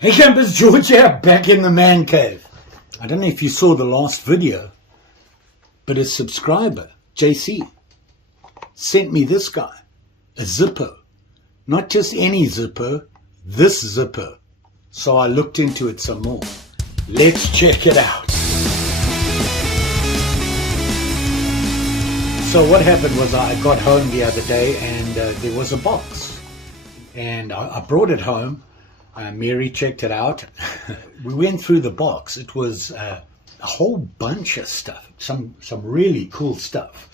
Hey campers, George here, back in the man cave. I don't know if you saw the last video, but a subscriber, JC, sent me this guy, a Zippo. Not just any Zippo, this Zippo. So I looked into it some more. Let's check it out. So what happened was I got home the other day and there was a box. And I brought it home. Mary checked it out. We went through the box. It was a whole bunch of stuff, some really cool stuff.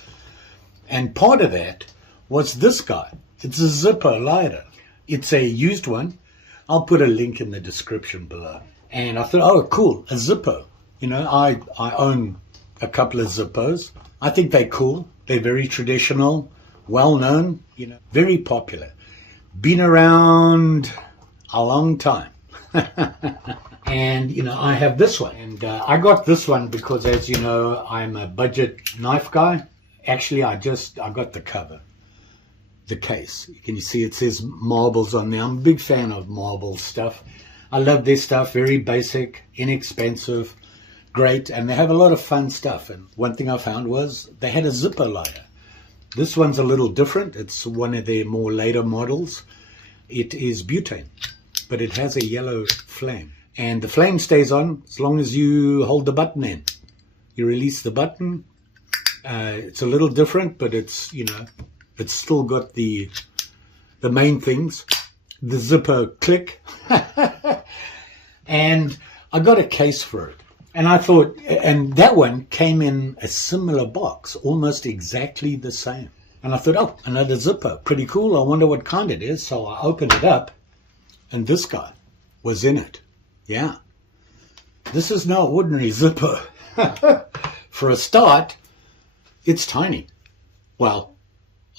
And part of that was this guy. It's a Zippo lighter. It's a used one. I'll put a link in the description below. And I thought, oh, cool, a Zippo. You know, I own a couple of Zippos. I think they're cool. They're very traditional, well-known, you know, very popular. Been around a long time. And you know, I have this one, and I got this one because, as you know, I'm a budget knife guy. Actually, I got the cover, the case. Can you see it says marbles on there? I'm a big fan of marble stuff. I love their stuff. Very basic, inexpensive, great, and they have a lot of fun stuff. And one thing I found was they had a Zippo lighter. This one's a little different. It's one of their more later models. It is butane, but it has a yellow flame, and the flame stays on as long as you hold the button in. You release the button. It's a little different, but it's, you know, it's still got the main things, the Zippo click. And I got a case for it, and I thought, and that one came in a similar box, almost exactly the same. And I thought, oh, another Zippo, pretty cool. I wonder what kind it is. So I opened it up, and this guy was in it. Yeah. This is no ordinary Zippo. For a start, it's tiny. Well,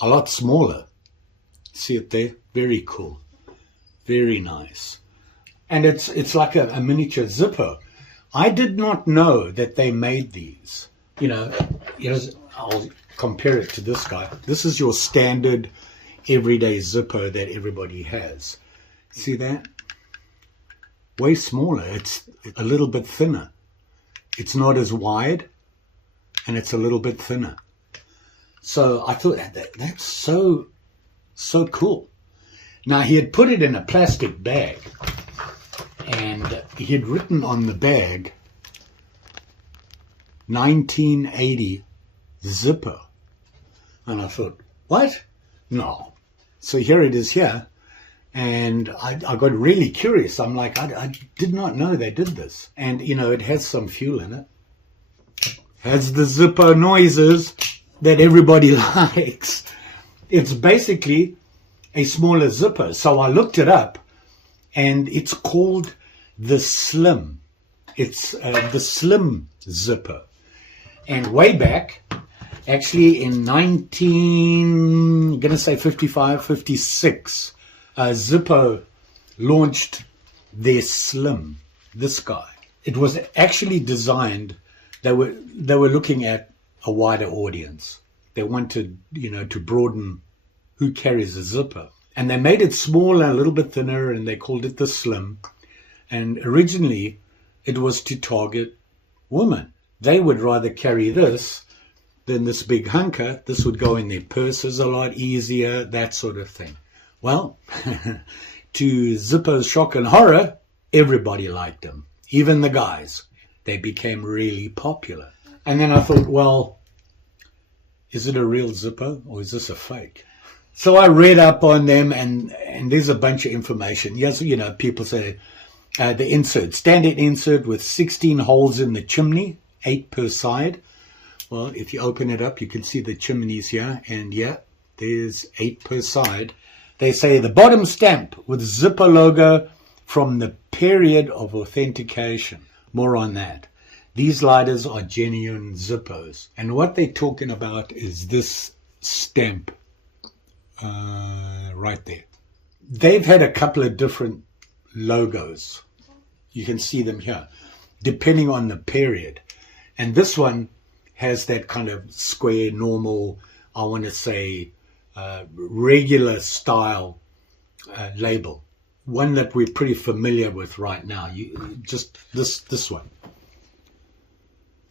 a lot smaller. See it there? Very cool. Very nice. And it's like a miniature Zippo. I did not know that they made these. You know, I'll compare it to this guy. This is your standard everyday Zippo that everybody has. See that? Way smaller. It's a little bit thinner. It's not as wide, and it's a little bit thinner. So I thought that's so cool. Now, he had put it in a plastic bag, and he had written on the bag 1980 Zippo. And I thought, what? No. So here it is here. And I got really curious. I'm like, I did not know they did this. And, you know, it has some fuel in it. Has the Zippo noises that everybody likes. It's basically a smaller Zippo. So I looked it up, and it's called the Slim. It's the Slim Zippo. And way back, actually in 55, 56, Zippo launched their Slim, this guy. It was actually designed, they were looking at a wider audience. They wanted, you know, to broaden who carries a Zippo. And they made it smaller, a little bit thinner, and they called it the Slim. And originally, it was to target women. They would rather carry this than this big hunker. This would go in their purses a lot easier, that sort of thing. Well, to Zippo's shock and horror, everybody liked them, even the guys. They became really popular. And then I thought, well, is it a real Zippo or is this a fake? So I read up on them, and there's a bunch of information. Yes, you know, people say the insert, standard insert with 16 holes in the chimney, 8 per side. Well, if you open it up, you can see the chimneys here, and yeah, there's 8 per side. They say the bottom stamp with Zippo logo from the period of authentication. More on that. These lighters are genuine Zippos. And what they're talking about is this stamp right there. They've had a couple of different logos. You can see them here, depending on the period. And this one has that kind of square, normal, I want to say, regular style label. one that we're pretty familiar with right now. You just this one.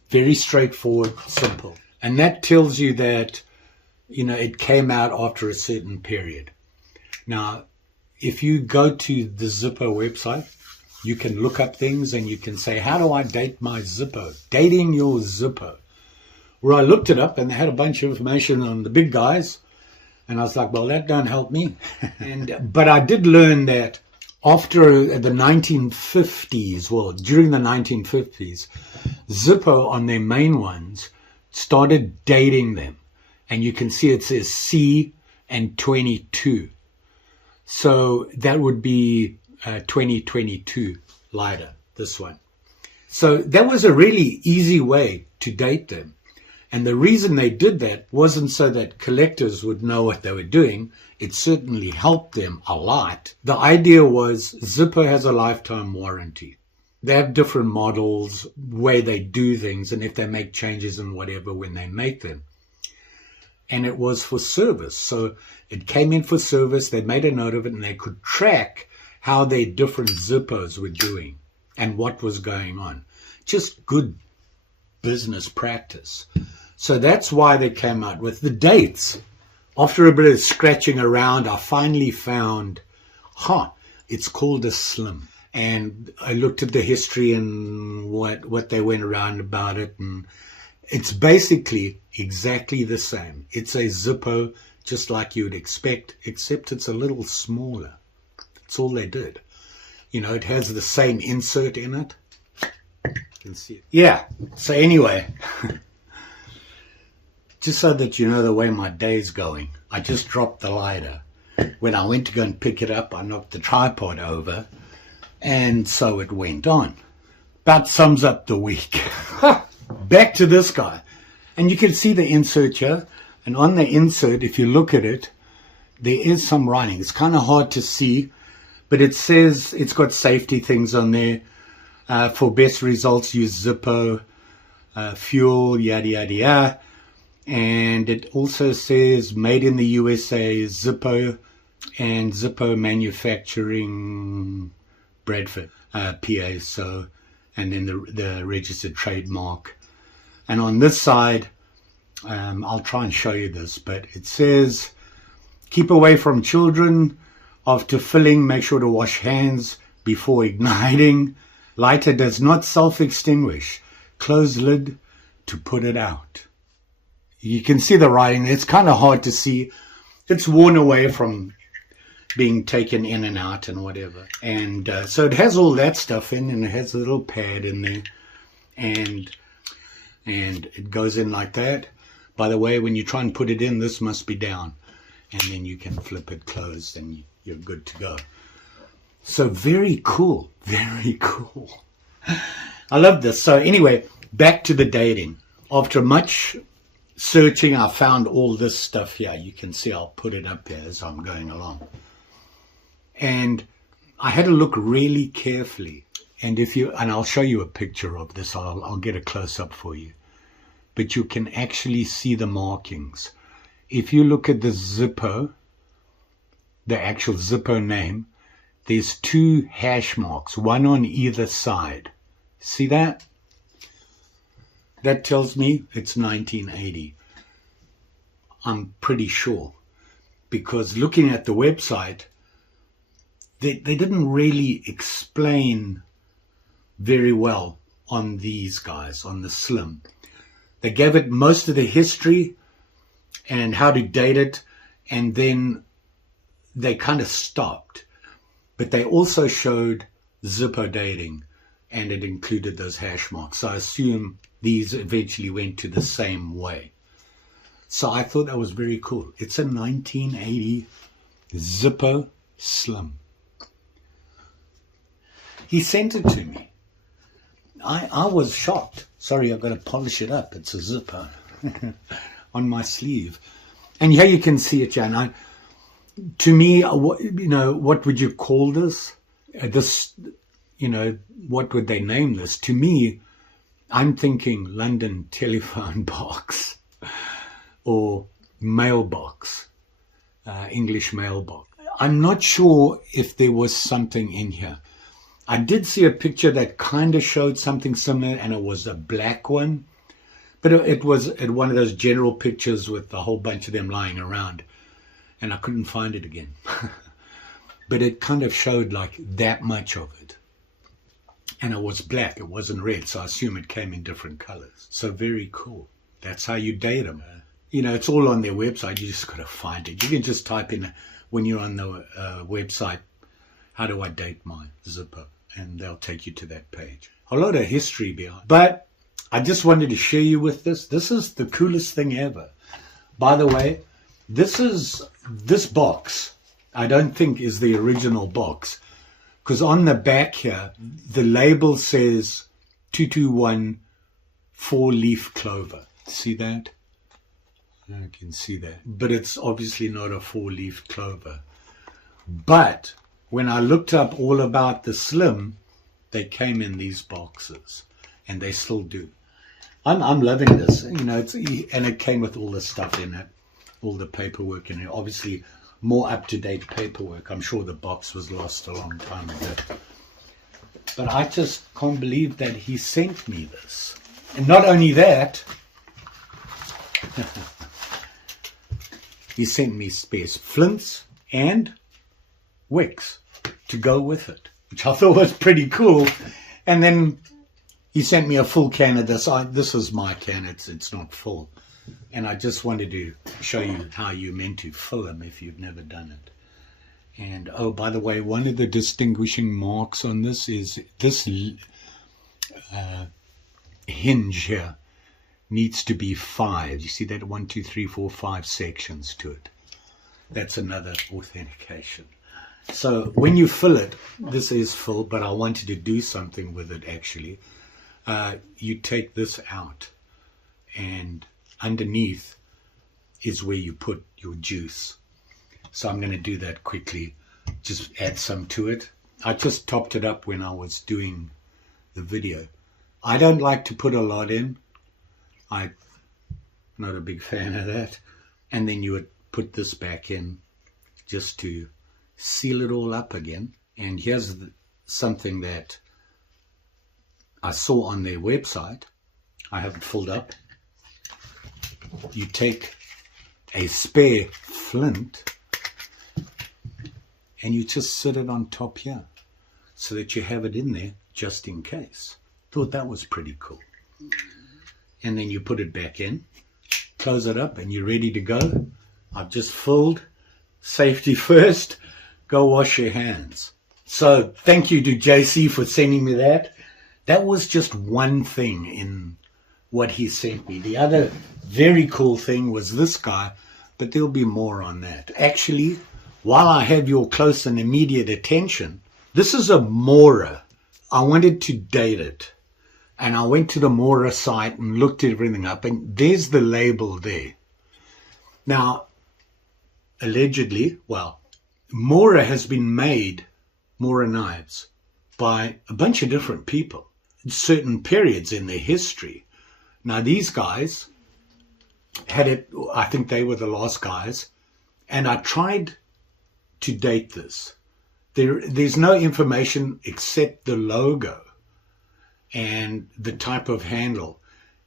Very straightforward, simple. And that tells you that, it came out after a certain period. Now, if you go to the Zippo website, you can look up things and you can say, how do I date my Zippo? Dating your Zippo. Where I looked it up and they had a bunch of information on the big guys. And I was like, well, that don't help me. But I did learn that after the 1950s, well, during the 1950s, Zippo on their main ones started dating them. And you can see it says C and 22. So that would be 2022 lighter, this one. So that was a really easy way to date them. And the reason they did that wasn't so that collectors would know what they were doing. It certainly helped them a lot. The idea was Zippo has a lifetime warranty. They have different models, way they do things, and if they make changes and whatever when they make them. And it was for service. So it came in for service. They made a note of it and they could track how their different Zippos were doing and what was going on. Just good business practice. So that's why they came out with the dates. After a bit of scratching around, I finally found, it's called a Slim. And I looked at the history and what they went around about it. And it's basically exactly the same. It's a Zippo, just like you would expect, except it's a little smaller. That's all they did. It has the same insert in it. You can see it. Yeah, so anyway, just so that you know the way my day's going, I just dropped the lighter. When I went to go and pick it up, I knocked the tripod over, and so it went on. About sums up the week. Back to this guy. And you can see the insert here. And on the insert, if you look at it, there is some writing. It's kind of hard to see, but it says it's got safety things on there. For best results, use Zippo, fuel, yada, yada, yada. And it also says made in the USA, Zippo, and Zippo Manufacturing, Bradford, PA. So, and then the registered trademark. And on this side, I'll try and show you this, but it says, keep away from children. After filling, make sure to wash hands before igniting. Lighter does not self-extinguish. Close lid to put it out. You can see the writing. It's kind of hard to see. It's worn away from being taken in and out and whatever. And so it has all that stuff in, and it has a little pad in there. And it goes in like that. By the way, when you try and put it in, this must be down. And then you can flip it closed and you're good to go. So very cool. Very cool. I love this. So anyway, back to the dating. After much searching, I found all this stuff here. You can see I'll put it up there as I'm going along. And I had to look really carefully. And I'll show you a picture of this. I'll get a close-up for you. But you can actually see the markings. If you look at the Zippo, the actual Zippo name, there's 2 hash marks, one on either side. See that? That tells me it's 1980. I'm pretty sure. Because looking at the website, they didn't really explain very well on these guys, on the Slim. They gave it most of the history and how to date it, and then they kind of stopped. But they also showed Zippo dating, and it included those hash marks. So I assume these eventually went to the same way. So I thought that was very cool. It's a 1980 Zippo Slim. He sent it to me. I was shocked. Sorry, I've got to polish it up. It's a Zippo on my sleeve. And here you can see it, Jan. To me, what would you call this? What would they name this? To me, I'm thinking London telephone box or mailbox, English mailbox. I'm not sure if there was something in here. I did see a picture that kind of showed something similar, and it was a black one. But it was one of those general pictures with a whole bunch of them lying around. And I couldn't find it again. But it kind of showed like that much of it. And it was black, it wasn't red, so I assume it came in different colors. So very cool. That's how you date them. You know, it's all on their website. You just got to find it. You can just type in, when you're on the website, how do I date my Zippo? And they'll take you to that page. A lot of history behind. But I just wanted to share you with this. This is the coolest thing ever. By the way, this box, I don't think is the original box. Because on the back here, the label says 221 4-leaf clover. See that? I can see that. But it's obviously not a 4-leaf clover. But when I looked up all about the Slim, they came in these boxes. And they still do. I'm loving this. You know, and it came with all the stuff in it. All the paperwork in it. Obviously, more up-to-date paperwork. I'm sure the box was lost a long time ago. But I just can't believe that he sent me this. And not only that, he sent me spares flints and wicks to go with it, which I thought was pretty cool. And then he sent me a full can of this. This is my can. It's not full. And I just wanted to show you how you're meant to fill them if you've never done it. And, oh, by the way, one of the distinguishing marks on this is this hinge here needs to be 5. You see that 1, 2, 3, 4, 5 sections to it. That's another authentication. So when you fill it, this is full, but I wanted to do something with it actually. You take this out, and underneath is where you put your juice. So I'm going to do that quickly, just add some to it. I just topped it up when I was doing the video. I don't like to put a lot in. I'm not a big fan of that. And then you would put this back in just to seal it all up again. And here's something that I saw on their website. I have it filled up. You take a spare flint and you just sit it on top here so that you have it in there just in case. Thought that was pretty cool. And then you put it back in, close it up, and you're ready to go. I've just filled. Safety first. Go wash your hands. So thank you to JC for sending me that. That was just one thing in what he sent me. The other very cool thing was this guy, but there'll be more on that. Actually, while I have your close and immediate attention, this is a Mora. I wanted to date it. And I went to the Mora site and looked everything up, and there's the label there. Now, allegedly, well, Mora has been made, Mora knives, by a bunch of different people in certain periods in their history. Now, these guys had it, I think they were the last guys, and I tried to date this. There's no information except the logo and the type of handle,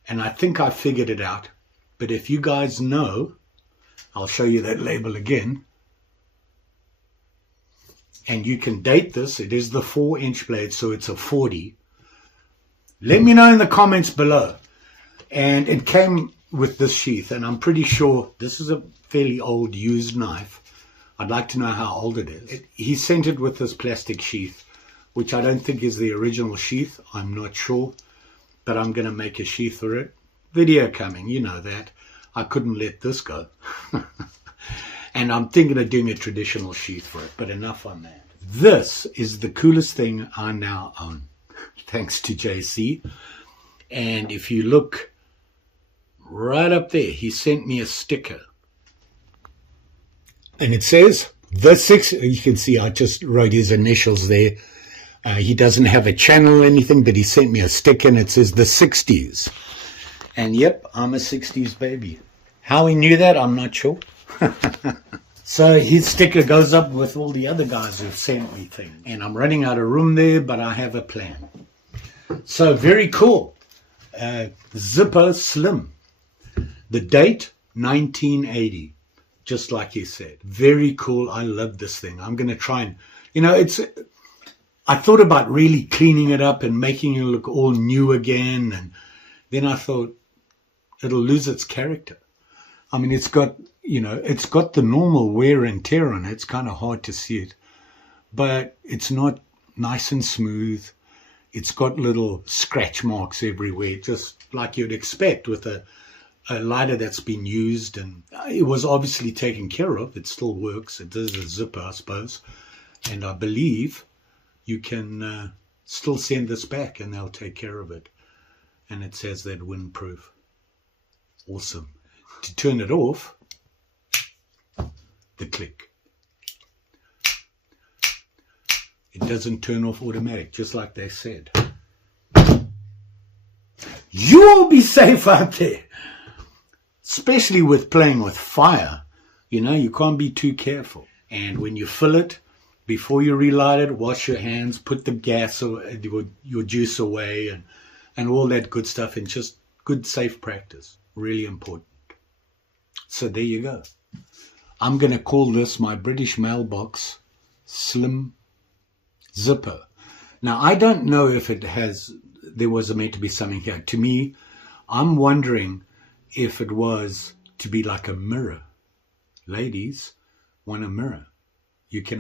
and I think I figured it out. But if you guys know, I'll show you that label again, and you can date this. It is the 4-inch blade, so it's a 40. Let me know in the comments below. And it came with this sheath, and I'm pretty sure this is a fairly old used knife. I'd like to know how old it is. He sent it with this plastic sheath, which I don't think is the original sheath. I'm not sure, but I'm going to make a sheath for it. Video coming, you know that. I couldn't let this go. And I'm thinking of doing a traditional sheath for it, but enough on that. This is the coolest thing I now own, thanks to JC. And if you look right up there, he sent me a sticker. And it says, the 6, you can see I just wrote his initials there. He doesn't have a channel or anything, but he sent me a sticker and it says the 60s. And yep, I'm a 60s baby. How he knew that, I'm not sure. So his sticker goes up with all the other guys who've sent me things. And I'm running out of room there, but I have a plan. So very cool. Zippo Slim. The date, 1980. Just like he said. Very cool. I love this thing. I'm going to try and, I thought about really cleaning it up and making it look all new again. And then I thought it'll lose its character. I mean, it's got the normal wear and tear on it. It's kind of hard to see it. But it's not nice and smooth. It's got little scratch marks everywhere, just like you'd expect with a lighter that's been used, and it was obviously taken care of. It still works. It is a zipper, I suppose. And I believe you can still send this back and they'll take care of it. And it says that windproof. Awesome. To turn it off, the click. It doesn't turn off automatic, just like they said. You'll be safe out there. Especially with playing with fire, you can't be too careful. And when you fill it, before you relight it, wash your hands, put the gas or your juice away and all that good stuff, and just good safe practice. Really important. So there you go. I'm going to call this my British mailbox Slim Zipper. Now, I don't know if there was meant to be something here. To me, I'm wondering if it was to be like a mirror. Ladies want a mirror.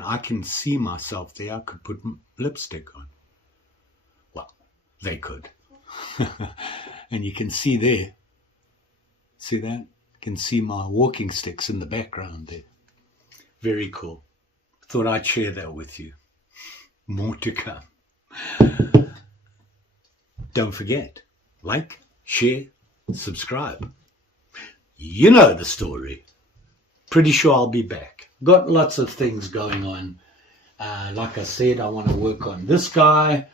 I can see myself there. I could put lipstick on. Well, they could. And you can see there. See that? You can see my walking sticks in the background there. Very cool. Thought I'd share that with you. More to come. Don't forget, like, share, subscribe. You know the story. Pretty sure I'll be back. Got lots of things going on. Like I said, I want to work on this guy.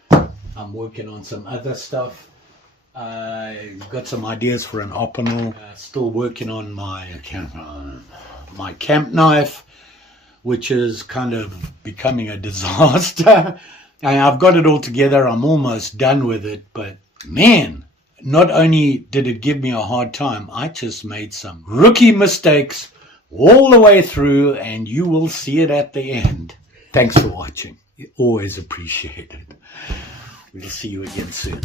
I'm working on some other stuff. Got some ideas for an optional. Still working on my camp knife, which is kind of becoming a disaster. I've got it all together. I'm almost done with it, but man, not only did it give me a hard time, I just made some rookie mistakes all the way through, and you will see it at the end. Thanks for watching. Always appreciate it. We'll see you again soon.